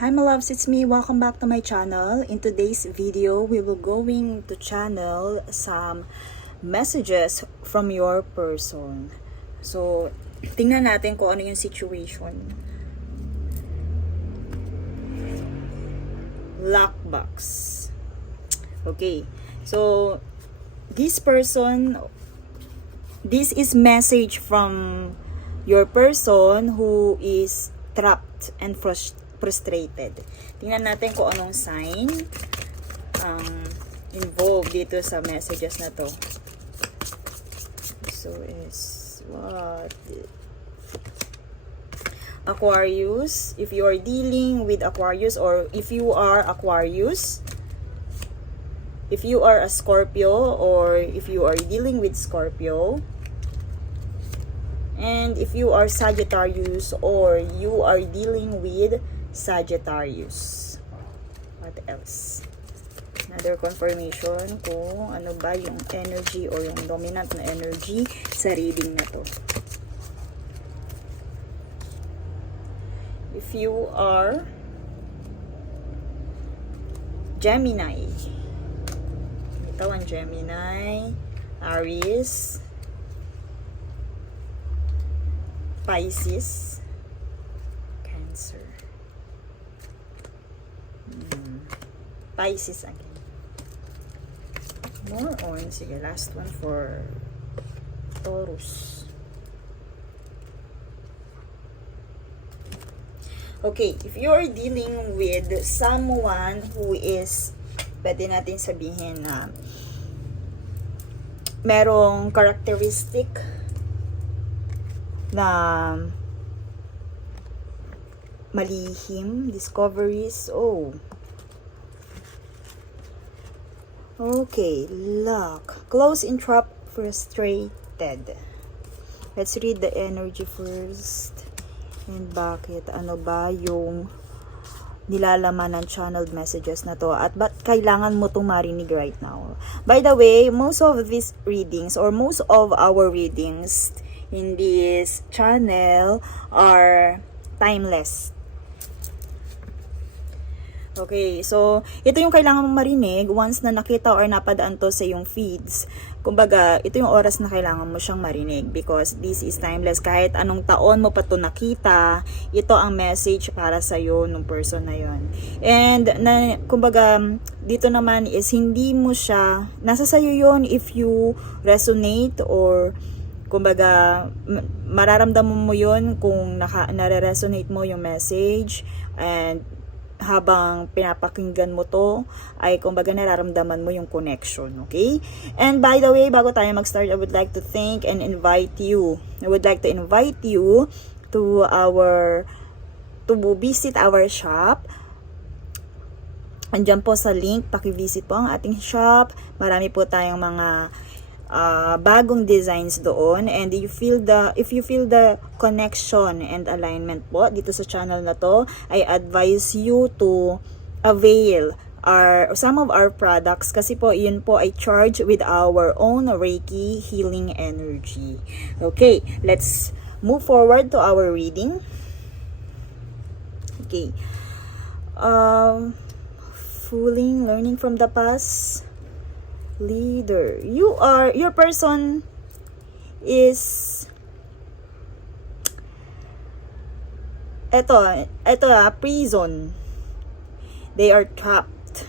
Hi my loves, it's me. Welcome back to my channel. In today's video, we will going to channel some messages from your person. So, tingnan natin kung ano yung situation. Lockbox. Okay. So, this is message from your person who is trapped and frustrated. Tingnan natin kung anong sign ang involved dito sa messages na to. So is what? Aquarius. If you are dealing with Aquarius, or if you are Aquarius, if you are a Scorpio, or if you are dealing with Scorpio, and if you are Sagittarius, or you are dealing with Sagittarius. What else? Another confirmation kung ano ba yung energy or yung dominant na energy sa reading na to. If you are Gemini, ito ang Gemini, Aries, Pisces, Cancer. Pisces again. More on. Sige, last one for Taurus. Okay, if you are dealing with someone who is, pwede natin sabihin na merong characteristic na malihim, discoveries, okay, luck, close in trap, frustrated. Let's read the energy first. And bakit? Ano ba yung nilalaman ng channeled messages na to? At ba't kailangan mo itong marinig right now? By the way, most of these readings, or most of our readings in this channel are timeless. Okay, so ito yung kailangan mong marinig once na nakita or napadaan to sa yung feeds. Kumbaga, ito yung oras na kailangan mo siyang marinig because this is timeless. Kahit anong taon mo pa to nakita, ito ang message para sa iyo nung person na yon. And kumbaga, dito naman is hindi mo siya, nasa sayo yon if you resonate, or kumbaga, mararamdaman mo yon kung nare-resonate mo yung message, and habang pinapakinggan mo to, ay kumbaga nararamdaman mo yung connection, okay? And by the way, bago tayo mag-start, I would like to thank and invite you. I would like to invite you to visit our shop. Andiyan po sa link, paki-visit po ang ating shop. Marami po tayong mga bagong designs doon, and if you feel the connection and alignment po dito sa channel na to, I advise you to avail some of our products, kasi po yun po ay charge with our own Reiki healing energy. Okay, let's move forward to our reading. Okay, fooling, learning from the past. Leader. Your person is prison. They are trapped.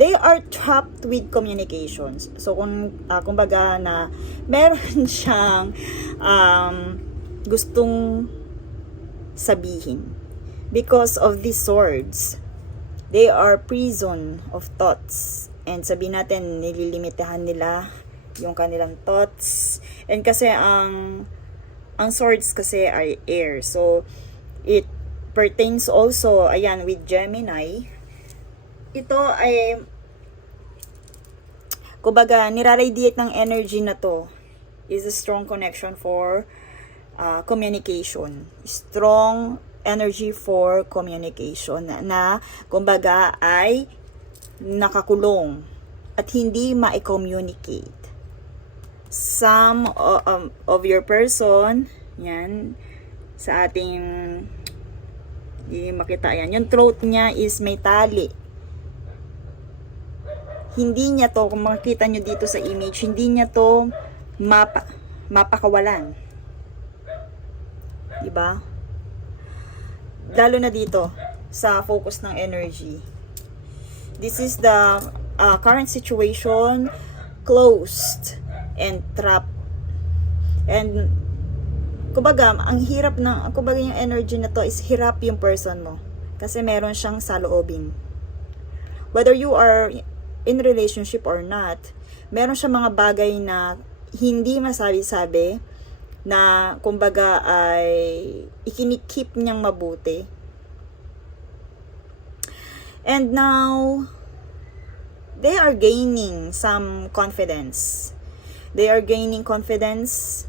They are trapped with communications. So kumbaga na meron siyang gustong sabihin. Because of these swords, they are prison of thoughts. And sabihin natin, nililimitahan nila yung kanilang thoughts. And kasi ang swords kasi ay air. So, it pertains also, ayan, with Gemini. Ito ay, kumbaga, niraradiate ng energy na to is a strong connection for communication. Strong energy for communication na kumbaga ay nakakulong at hindi ma-communicate. Some of your person, yan, sa ating Hindi makita yan. Yung throat niya is may tali. Hindi niya to, kung makikita nyo dito sa image, hindi niya to mapakawalan. Diba? Lalo na dito, sa focus ng energy. This is the current situation, closed and trapped. And kumbaga, ang hirap ng, kumbaga yung energy na to is hirap yung person mo. Kasi meron siyang saloobin. Whether you are in relationship or not, meron siyang mga bagay na hindi masabi-sabi, na kumbaga ay ikinikip niyang mabuti. And now, they are gaining some confidence. They are gaining confidence.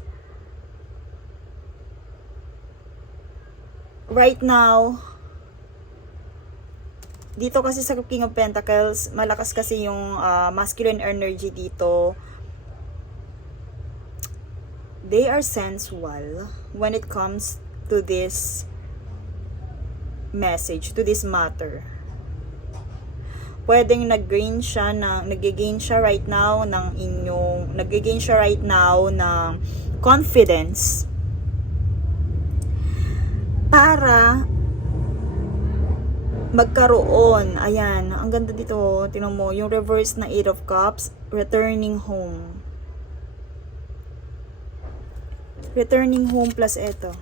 Right now, dito kasi sa King of Pentacles, malakas kasi yung masculine energy dito. They are sensual when it comes to this message, to this matter. Pwedeng nag-gain siya nag-gain siya right now ng confidence para magkaroon, ayan, ang ganda dito, tinan mo, yung reverse na 8 of Cups, returning home. Returning home plus eto.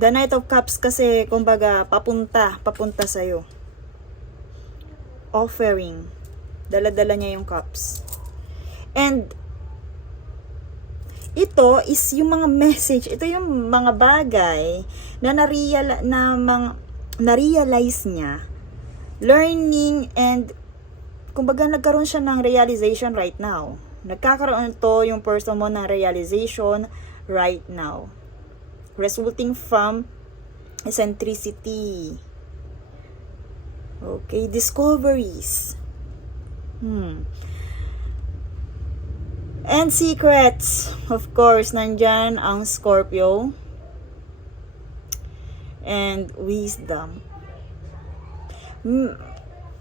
The Knight of Cups kasi, kumbaga, papunta sa'yo. Offering. Dala-dala niya yung cups. And, ito is yung mga message, ito yung mga bagay na na-realize niya, learning, and kumbaga nagkaroon siya ng realization right now. Nagkakaroon to yung person mo ng realization right now, resulting from eccentricity. Okay, discoveries. And secrets, of course, nandyan ang Scorpio. And wisdom.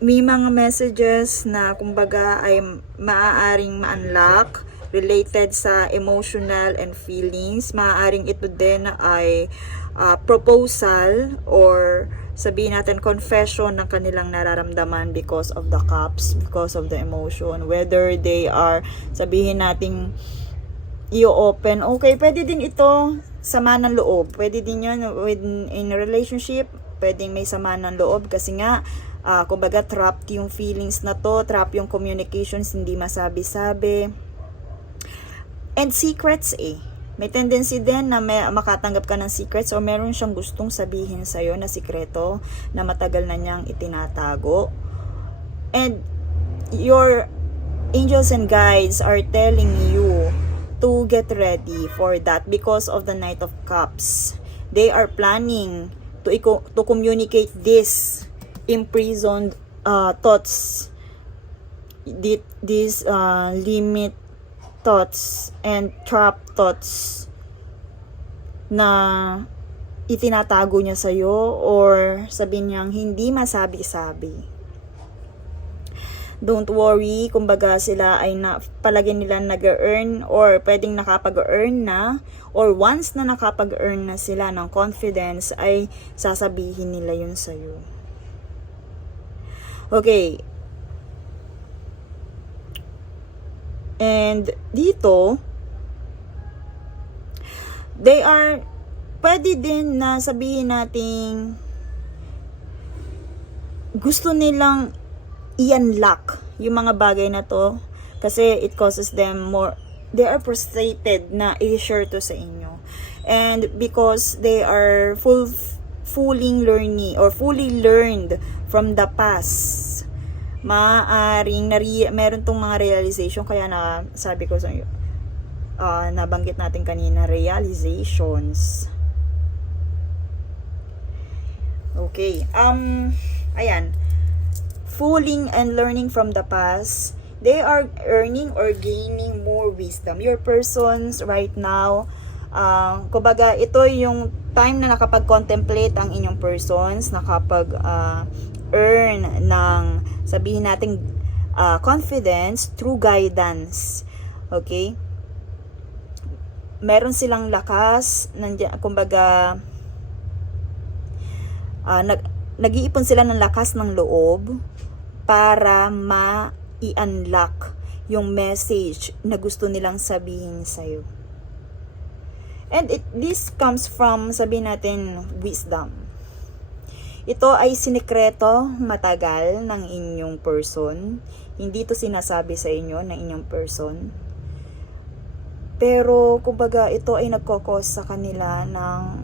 May mga messages na kumbaga ay maaaring ma-unlock related sa emotional and feelings. Maaaring ito din ay proposal or sabihin natin confession ng kanilang nararamdaman because of the cups, because of the emotion, whether they are sabihin nating i-open. Okay, pwede din ito sama ng loob, pwede din yun in a relationship, pwedeng may sama ng loob kasi nga kumbaga trapped yung feelings na to, trapped yung communications, hindi masabi-sabi. And secrets may tendency din na makatanggap ka ng secrets o meron siyang gustong sabihin sa'yo na sikreto na matagal na niyang itinatago. And your angels and guides are telling you to get ready for that because of the Knight of Cups. They are planning to communicate this imprisoned thoughts, these limit thoughts and trap thoughts na itinatago niya sa'yo or sabihin niyang hindi masabi-sabi. Don't worry, kumbaga sila ay palagi nila nag-earn or pwedeng nakapag-earn na or once na nakapag-earn na sila ng confidence ay sasabihin nila yun sa'yo. Okay. And dito, they are, pwede din na sabihin nating gusto nilang i-unlock yung mga bagay na to kasi it causes them more, they are frustrated na i-share to sa inyo. And because they are fully learned from the past, maaring meron tong mga realization, kaya na sabi ko sa nabanggit natin kanina, realizations. Okay, ayan, fooling and learning from the past, they are earning or gaining more wisdom. Your persons right now Kumbaga, ito yung time na nakapag-contemplate ang inyong persons, nakapag-earn ng, sabihin natin, confidence through guidance. Okay? Meron silang lakas, kumbaga, nag-iipon sila ng lakas ng loob para ma-i-unlock yung message na gusto nilang sabihin sa'yo. And this comes from, sabihin natin, wisdom. Ito ay sinekreto matagal ng inyong person. Hindi to sinasabi sa inyo ng inyong person. Pero, kumbaga, ito ay nagkokos sa kanila ng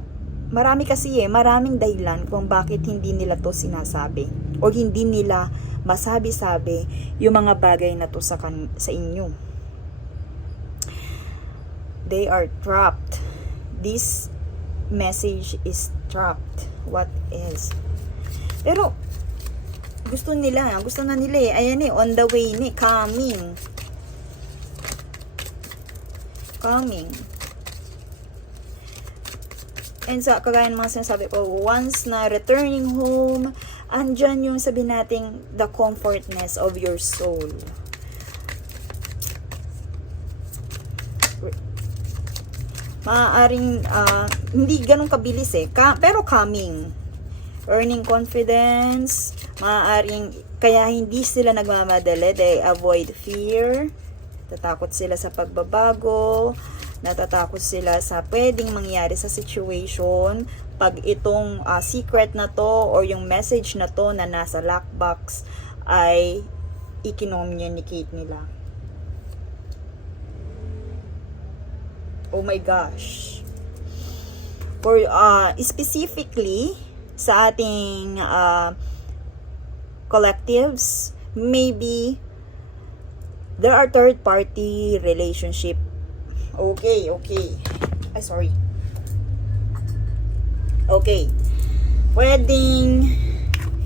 maraming dahilan kung bakit hindi nila to sinasabi. O hindi nila masabi-sabi yung mga bagay na to sa inyo. They are trapped. This message is trapped. What is? Pero, gusto na nila eh. Ayan eh, on the way ni, coming. And sa kagaya ng mga sinasabi ko, once na returning home, andyan yung sabi nating the comfortness of your soul. Maaaring hindi ganun kabilis eh, pero coming, earning confidence, maaaring kaya hindi sila nagmamadali, they avoid fear, tatakot sila sa pagbabago, natatakot sila sa pwedeng mangyari sa situation pag itong secret na to or yung message na to na nasa lockbox ay i-communicate nila. Oh my gosh. For specifically sa ating collectives, maybe there are third party relationship. Okay. Ay, sorry. Okay. Pwedeng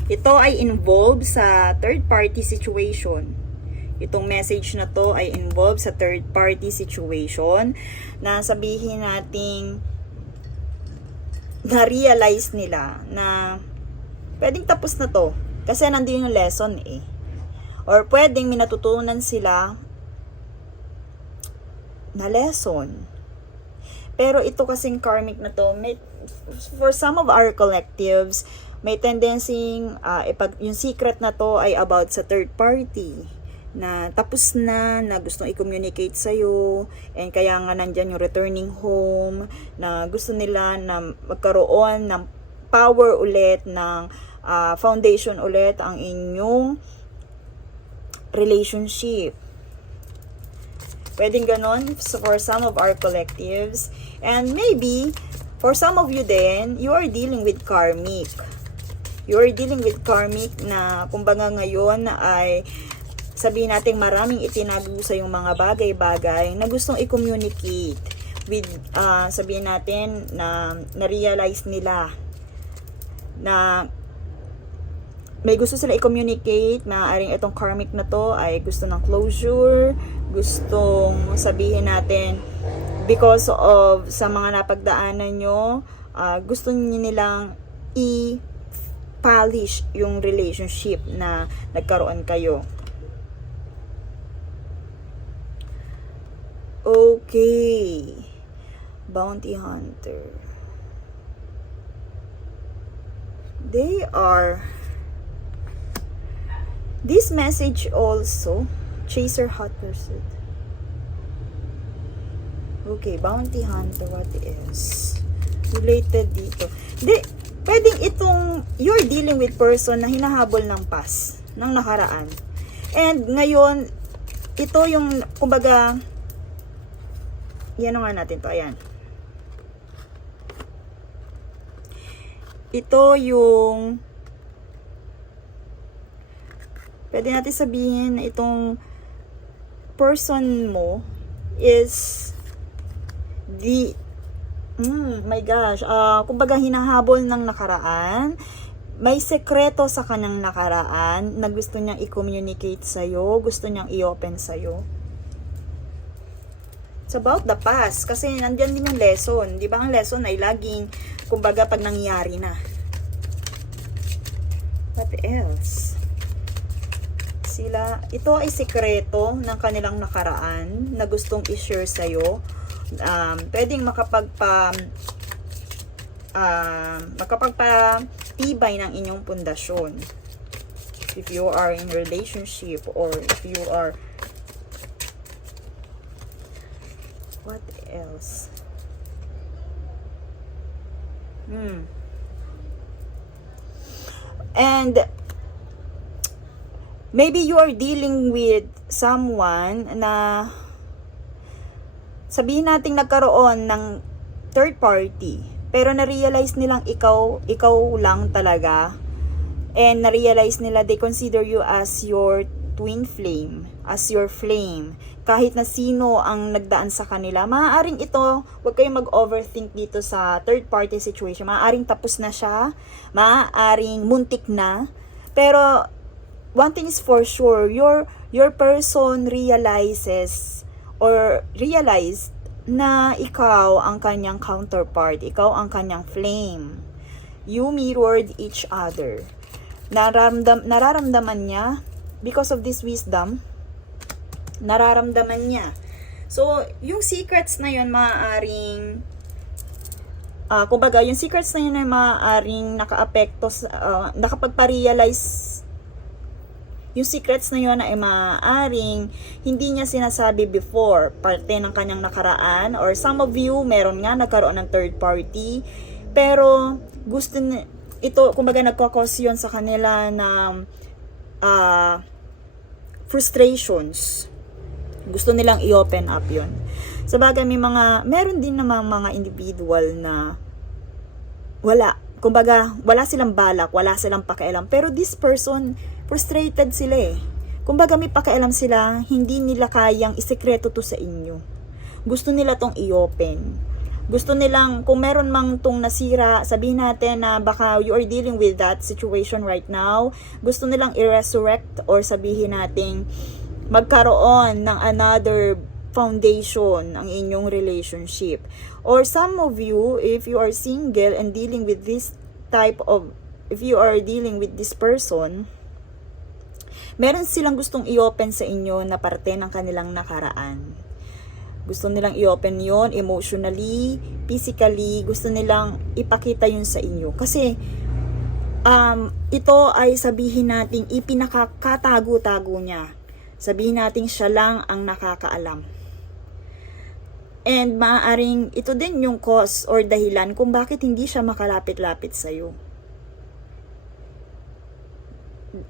ito ay involved sa third party situation. Itong message na to ay involved sa third party situation na sabihin nating na-realize nila na pwedeng tapos na to kasi nandiyon yung lesson eh. Or pwedeng minatutunan sila na lesson. Pero ito kasing karmic na to, for some of our collectives, may tendency yung secret na to ay about sa third party na tapos na gustong i-communicate sa'yo, and kaya nga nandyan yung returning home, na gusto nila na magkaroon ng power ulit, ng foundation ulit ang inyong relationship. Pwedeng ganon for some of our collectives, and maybe for some of you then, you are dealing with karmic. You are dealing with karmic na kumbaga ngayon ay sabihin natin maraming itinago sa yung mga bagay-bagay na gustong i-communicate with, sabihin natin na na-realize nila na may gusto sila i-communicate, maaaring itong karmic na to ay gusto ng closure, gustong sabihin natin because of sa mga napagdaanan nyo, gusto nilang i-polish yung relationship na nagkaroon kayo. Okay. Bounty Hunter. They are this message also Chaser Hot Pursuit. Okay, Bounty Hunter, what is related dito? Pwedeng itong you're dealing with person na hinahabol ng past, ng nakaraan. And ngayon, ito yung kumbaga yan nga natin to, ayan. Ito yung pwede natin sabihin na itong person mo is my gosh, kumbaga hinahabol ng nakaraan, may sekreto sa kanyang nakaraan na gusto niyang i-communicate sa'yo, gusto niyang i-open sa'yo. It's about the past. Kasi nandyan din yung lesson. Di ba ang lesson ay laging, kumbaga, pag nangyari na. What else? Ito ay sikreto ng kanilang nakaraan na gustong i-share sa'yo. Pwedeng makapagpatibay ng inyong pundasyon. If you are in relationship or if you are... What else? And maybe you are dealing with someone na sabihin nating nagkaroon ng third party, pero na-realize nilang ikaw lang talaga, and na-realize nila they consider you as your twin flame, as your flame, kahit na sino ang nagdaan sa kanila. Maaaring ito, huwag kayong mag-overthink dito sa third party situation. Maaaring tapos na siya, maaaring muntik na, pero one thing is for sure, your person realized na ikaw ang kanyang counterpart, ikaw ang kanyang flame. You mirrored each other. Nararamdaman niya, because of this wisdom, nararamdaman niya. So, yung secrets na yun, maaaring, kumbaga, yung secrets na yun ay maaaring naka-apekto, nakapagpa-realize. Yung secrets na yun ay maaaring hindi niya sinasabi before, parte ng kanyang nakaraan, or some of you, meron nga nagkaroon ng third party, pero gusto ito, kumbaga, nagkakos yun sa kanila na frustrations. Gusto nilang i-open up yun. Sa bagay, meron din namang mga individual na wala silang balak, wala silang pakialam. Pero this person, frustrated sila eh. Kumbaga, may pakialam sila, hindi nila kayang isekreto to sa inyo. Gusto nila tong i-open. Gusto nilang, kung meron mang tong nasira, sabihin natin na baka you are dealing with that situation right now, gusto nilang i-resurrect, or sabihin natin magkaroon ng another foundation ang inyong relationship. Or some of you, if you are single and dealing with this if you are dealing with this person, meron silang gustong i-open sa inyo na parte ng kanilang nakaraan. Gusto nilang i-open yon emotionally, physically, gusto nilang ipakita yun sa inyo. Kasi, ito ay sabihin nating ipinakatago-tago niya. Sabihin nating siya lang ang nakakaalam. And maaaring ito din yung cause or dahilan kung bakit hindi siya makalapit-lapit sa'yo.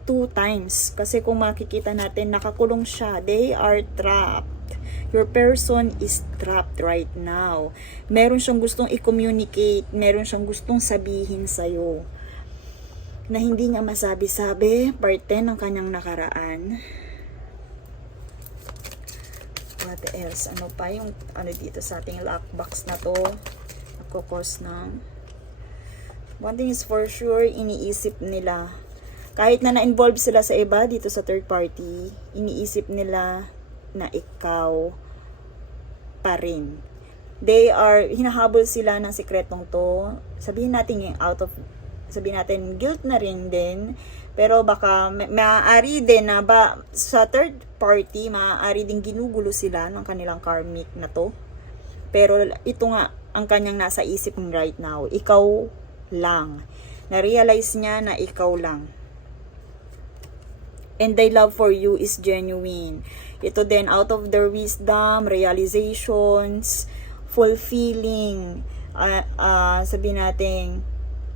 2 times. Kasi kung makikita natin, nakakulong siya. They are trapped. Your person is trapped right now. Meron siyang gustong i-communicate, meron siyang gustong sabihin sa'yo na hindi niya masabi-sabi, parte ng kanyang nakaraan. What else? Ano pa yung dito sa ating lockbox na to? Nagkukos ng... One thing is for sure, iniisip nila. Kahit na na-involve sila sa iba dito sa third party, iniisip nila na ikaw pa rin. Hinahabol sila ng sikretong to. Sabihin natin guilt na rin din. Pero baka maaari din na sa third party, maaari din ginugulo sila ng kanilang karmic na to. Pero ito nga, ang kanyang nasa isip right now, ikaw lang. Na-realize niya na ikaw lang. And their love for you is genuine. Ito din, out of their wisdom, realizations, fulfilling, sabihin natin,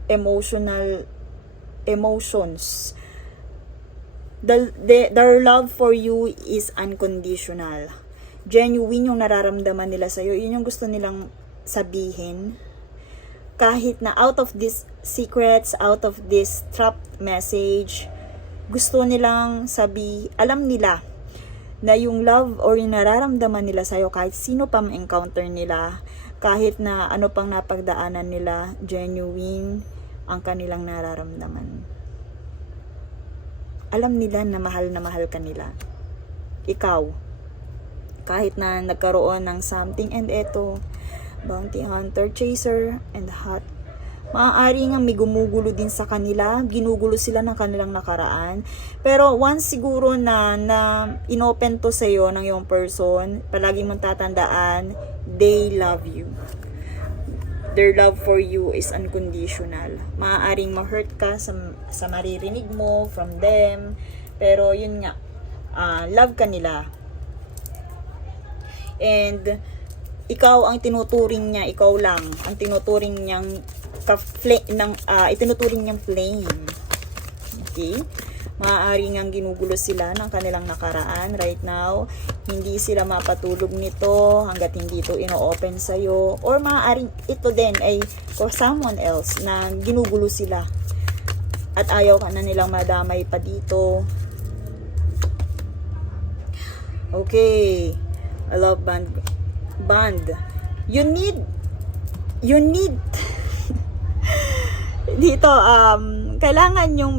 emotions. Their love for you is unconditional. Genuine yung nararamdaman nila sa'yo. Yun yung gusto nilang sabihin. Kahit na out of these secrets, out of this trapped message, gusto nilang alam nila na yung love or yung nararamdaman nila sa'yo, kahit sino pa ma-encounter nila, kahit na ano pang napagdaanan nila, genuine ang kanilang nararamdaman. Alam nila na mahal ka nila. Ikaw. kahit na nagkaroon ng something, and eto, bounty hunter, chaser, and hot. Maaari nga may gumugulo din sa kanila, ginugulo sila ng kanilang nakaraan. Pero once siguro na inopen to sa'yo ng iyong person, palagi mong tatandaan, they love you. Their love for you is unconditional. Maaaring ma-hurt ka sa maririnig mo from them, pero yun nga, love ka nila. And ikaw ang tinuturing niya, ikaw lang ang tinuturing niyang itinuturing niyang flame. Okay? Maaari ngang ginugulo sila ng kanilang nakaraan right now. Hindi sila mapatulog nito hanggat hindi ito ino-open sa'yo. Or maaaring ito din ay for someone else na ginugulo sila. At ayaw ka na nilang madamay pa dito. Okay. I love band. You need dito, kailangan yung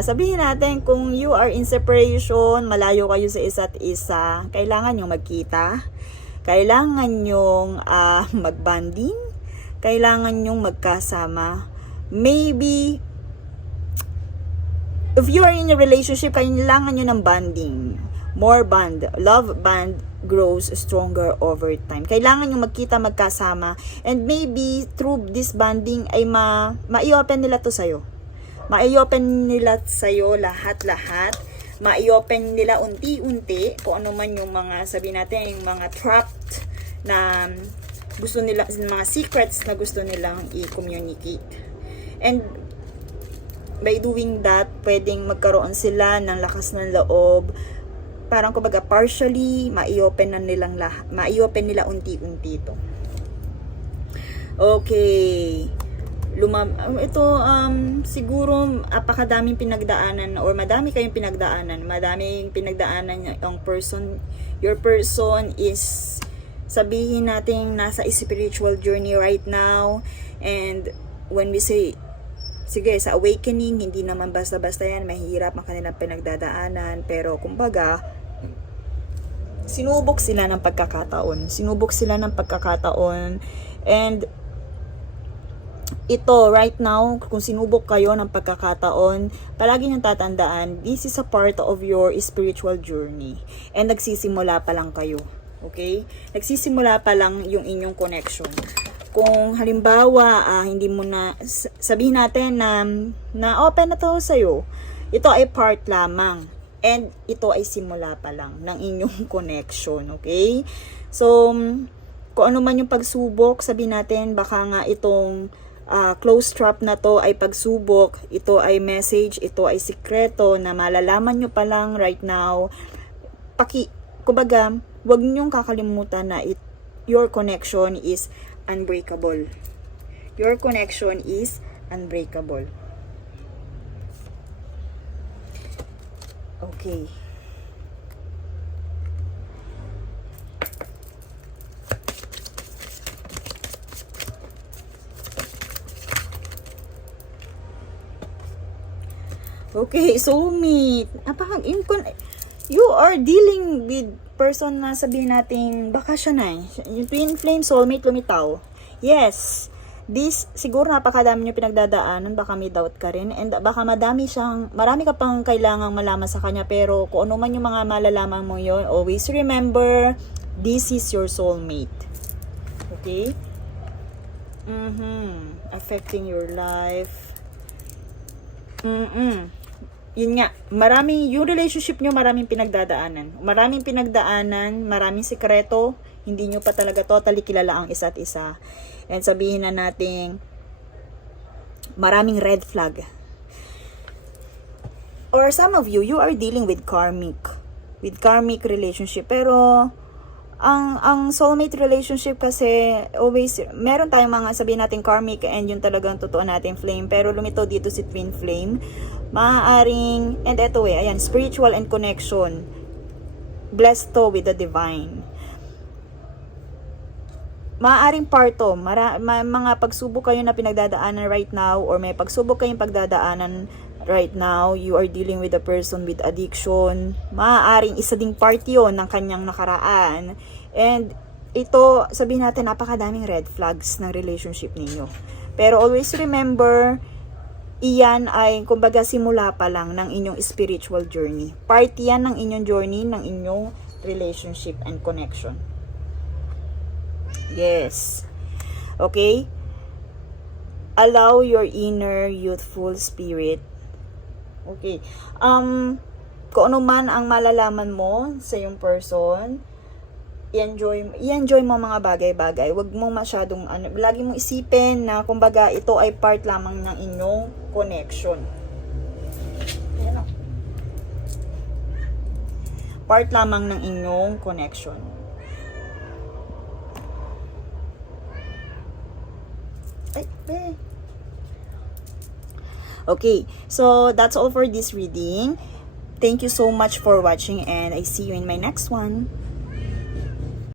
sabihin natin kung you are in separation, malayo kayo sa isa't isa, kailangan yung magkita, kailangan yung magbanding, kailangan yung magkasama. Maybe, if you are in a relationship, kailangan nyo ng banding. More bond. Love bond grows stronger over time. Kailangan yung magkita, magkasama. And maybe through this bonding ay ma-i-open nila to sa'yo. Ma-i-open nila sa'yo lahat-lahat. Ma-i-open nila unti-unti kung ano man yung mga, sabi natin, yung mga trapped na gusto nila, mga secrets na gusto nilang i-communicate. And by doing that, pwedeng magkaroon sila ng lakas ng loob. Parang kumbaga partially mai-open nila unti-unti ito. Okay. Ito siguro apakadaming pinagdaanan or madami kayong pinagdaanan yung person. Your person is, sabihin natin, nasa spiritual journey right now, and when we say sige, sa awakening, hindi naman basta-basta yan, mahirap ang kanilang pinagdadaanan, pero kumbaga, sinubok sila ng pagkakataon, and ito, right now, kung sinubok kayo ng pagkakataon, palagi niyong tatandaan, this is a part of your spiritual journey, and nagsisimula pa lang kayo, okay? Nagsisimula pa lang yung inyong connection. Kung halimbawa, hindi mo na, sabihin natin na open na to sa'yo, ito ay part lamang. And ito ay simula pa lang ng inyong connection, okay? So, kung ano man yung pagsubok, sabihin natin, baka nga itong close trap na to ay pagsubok, ito ay message, ito ay sikreto na malalaman nyo pa lang right now. Kumbaga, huwag nyong kakalimutan na your connection is unbreakable. Your connection is unbreakable. Okay. Okay, soulmate. You are dealing with person na sabihin nating bakasyon na yung twin flame soulmate lumitaw. Yes. This, siguro napakadami nyo pinagdadaanan, baka may doubt ka rin, and baka marami ka pang kailangang malaman sa kanya, pero kung ano man yung mga malalaman mo yon, always remember, this is your soulmate. Okay? Affecting your life. Yun nga, yung relationship nyo, maraming pinagdaanan, maraming sikreto, hindi nyo pa talaga totally kilala ang isa't isa. And sabihin na natin, maraming red flag. Or some of you are dealing with karmic relationship. Pero, ang soulmate relationship kasi, always, meron tayong mga sabihin natin karmic and yung talagang totoo natin flame. Pero lumito dito si twin flame. Maaaring, and eto ayan, spiritual and connection. Blessed to with the divine. Maaaring parto, mga pagsubok kayo na pinagdadaanan right now, or may pagsubok kayong pagdadaanan right now, you are dealing with a person with addiction. Maaaring isa ding part yun ng kanyang nakaraan. And ito, sabihin natin, napakadaming red flags ng relationship ninyo. Pero always remember, iyan ay, kumbaga, simula pa lang ng inyong spiritual journey. Part yan ng inyong journey, ng inyong relationship and connection. Yes. Okay? Allow your inner youthful spirit. Okay. Kung ano man ang malalaman mo sa yung person, i-enjoy mo mga bagay-bagay. Huwag mo masyadong, lagi mong isipin na, kumbaga, ito ay part lamang ng inyong connection. Ayan o. Part lamang ng inyong connection. Ay, okay, so that's all for this reading. Thank you so much for watching and I see you in my next one.